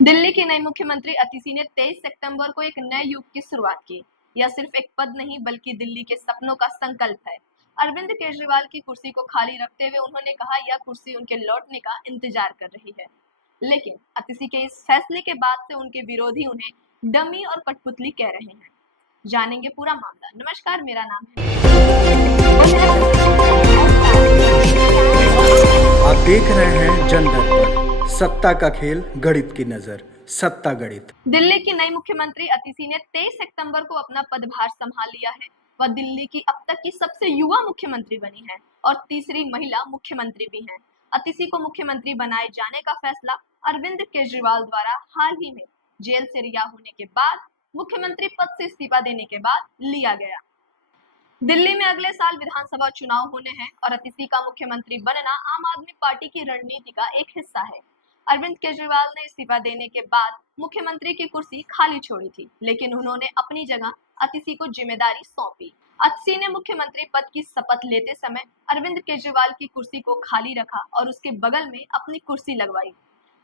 दिल्ली की नई मुख्यमंत्री अतिशी ने 23 सितंबर को एक नए युग की शुरुआत की। यह सिर्फ एक पद नहीं बल्कि दिल्ली के सपनों का संकल्प है। अरविंद केजरीवाल की कुर्सी को खाली रखते हुए उन्होंने कहा यह कुर्सी उनके लौटने का इंतजार कर रही है। लेकिन अतिशी के इस फैसले के बाद से उनके विरोधी उन्हें डमी और कठपुतली कह रहे हैं। जानेंगे पूरा मामला। नमस्कार, मेरा नाम है। आप देख रहे हैं जन दर्पण, सत्ता का खेल, गणित की नजर, सत्ता गणित। दिल्ली की नई मुख्यमंत्री अतिशी ने 23 सितंबर को अपना पदभार संभाल लिया है। वह दिल्ली की अब तक की सबसे युवा मुख्यमंत्री बनी है और तीसरी महिला मुख्यमंत्री भी हैं। अतिशी को मुख्यमंत्री बनाए जाने का फैसला अरविंद केजरीवाल द्वारा हाल ही में जेल से रिहा होने के बाद मुख्यमंत्री पद से इस्तीफा देने के बाद लिया गया। दिल्ली में अगले साल विधानसभा चुनाव होने हैं और अतिशी का मुख्यमंत्री बनना आम आदमी पार्टी की रणनीति का एक हिस्सा है। अरविंद केजरीवाल ने इस्तीफा देने के बाद मुख्यमंत्री की कुर्सी खाली छोड़ी थी, लेकिन उन्होंने अपनी जगह अतिशी को जिम्मेदारी सौंपी। अतिशी ने मुख्यमंत्री पद की शपथ लेते समय अरविंद केजरीवाल की कुर्सी को खाली रखा और उसके बगल में अपनी कुर्सी लगवाई।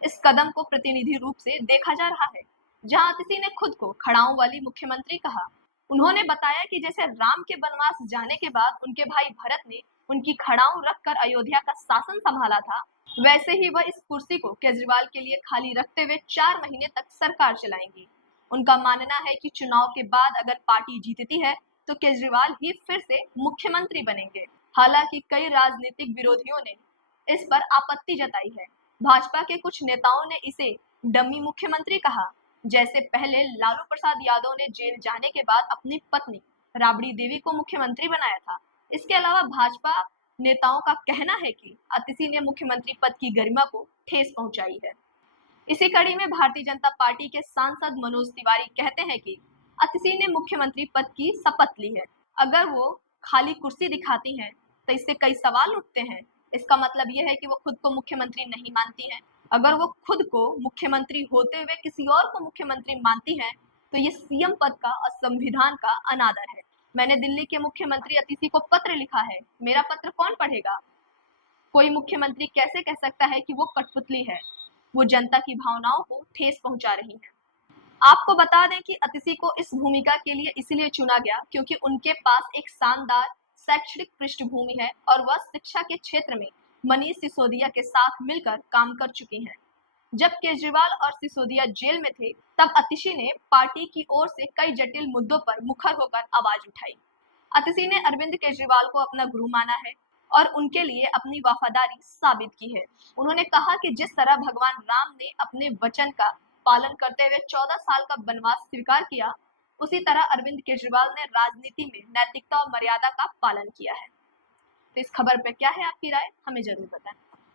इस कदम को प्रतिनिधि रूप से देखा जा रहा है, जहां अतिशी ने खुद को खड़ाऊ वाली मुख्यमंत्री कहा। उन्होंने बताया कि जैसे राम के वनवास जाने के बाद उनके भाई भरत ने उनकी खड़ाऊ रखकर अयोध्या का शासन संभाला था, वैसे ही वह इस कुर्सी को केजरीवाल के लिए खाली रखते हुए 4 महीने तक सरकार चलाएंगी। उनका मानना है कि चुनाव के बाद अगर पार्टी जीतती है तो केजरीवाल ही फिर से मुख्यमंत्री बनेंगे। हालांकि कई राजनीतिक विरोधियों ने इस पर आपत्ति जताई है। भाजपा के कुछ नेताओं ने इसे डमी मुख्यमंत्री कहा, जैसे पहले लालू प्रसाद यादव ने जेल जाने के बाद अपनी पत्नी राबड़ी देवी को मुख्यमंत्री बनाया था। इसके अलावा भाजपा नेताओं का कहना है कि अतिशी ने मुख्यमंत्री पद की गरिमा को ठेस पहुंचाई है। इसी कड़ी में भारतीय जनता पार्टी के सांसद मनोज तिवारी कहते हैं कि अतिशी ने मुख्यमंत्री पद की शपथ ली है। अगर वो खाली कुर्सी दिखाती हैं तो इससे कई सवाल उठते हैं। इसका मतलब यह है कि वो खुद को मुख्यमंत्री नहीं मानती हैं। अगर वो खुद को मुख्यमंत्री होते हुए किसी और को मुख्यमंत्री मानती हैं तो ये सीएम पद का और संविधान का अनादर है। मैंने दिल्ली के मुख्यमंत्री अतिशी को पत्र लिखा है, मेरा पत्र कौन पढ़ेगा? कोई मुख्यमंत्री कैसे कह सकता है कि वो कठपुतली है? वो जनता की भावनाओं को ठेस पहुंचा रही है। आपको बता दें कि अतिशी को इस भूमिका के लिए इसलिए चुना गया क्योंकि उनके पास एक शानदार शैक्षणिक पृष्ठभूमि है और वह शिक्षा के क्षेत्र में मनीष सिसोदिया के साथ मिलकर काम कर चुकी हैं। जब केजरीवाल और सिसोदिया जेल में थे, तब अतिशी ने पार्टी की ओर से कई जटिल मुद्दों पर मुखर होकर आवाज उठाई। अतिशी ने अरविंद केजरीवाल को अपना गुरु माना है और उनके लिए अपनी वफादारी साबित की है। उन्होंने कहा कि जिस तरह भगवान राम ने अपने वचन का पालन करते हुए 14 साल का वनवास स्वीकार किया, उसी तरह अरविंद केजरीवाल ने राजनीति में नैतिकता और मर्यादा का पालन किया है। तो इस खबर पर क्या है आपकी राय, हमें जरूर बताएं।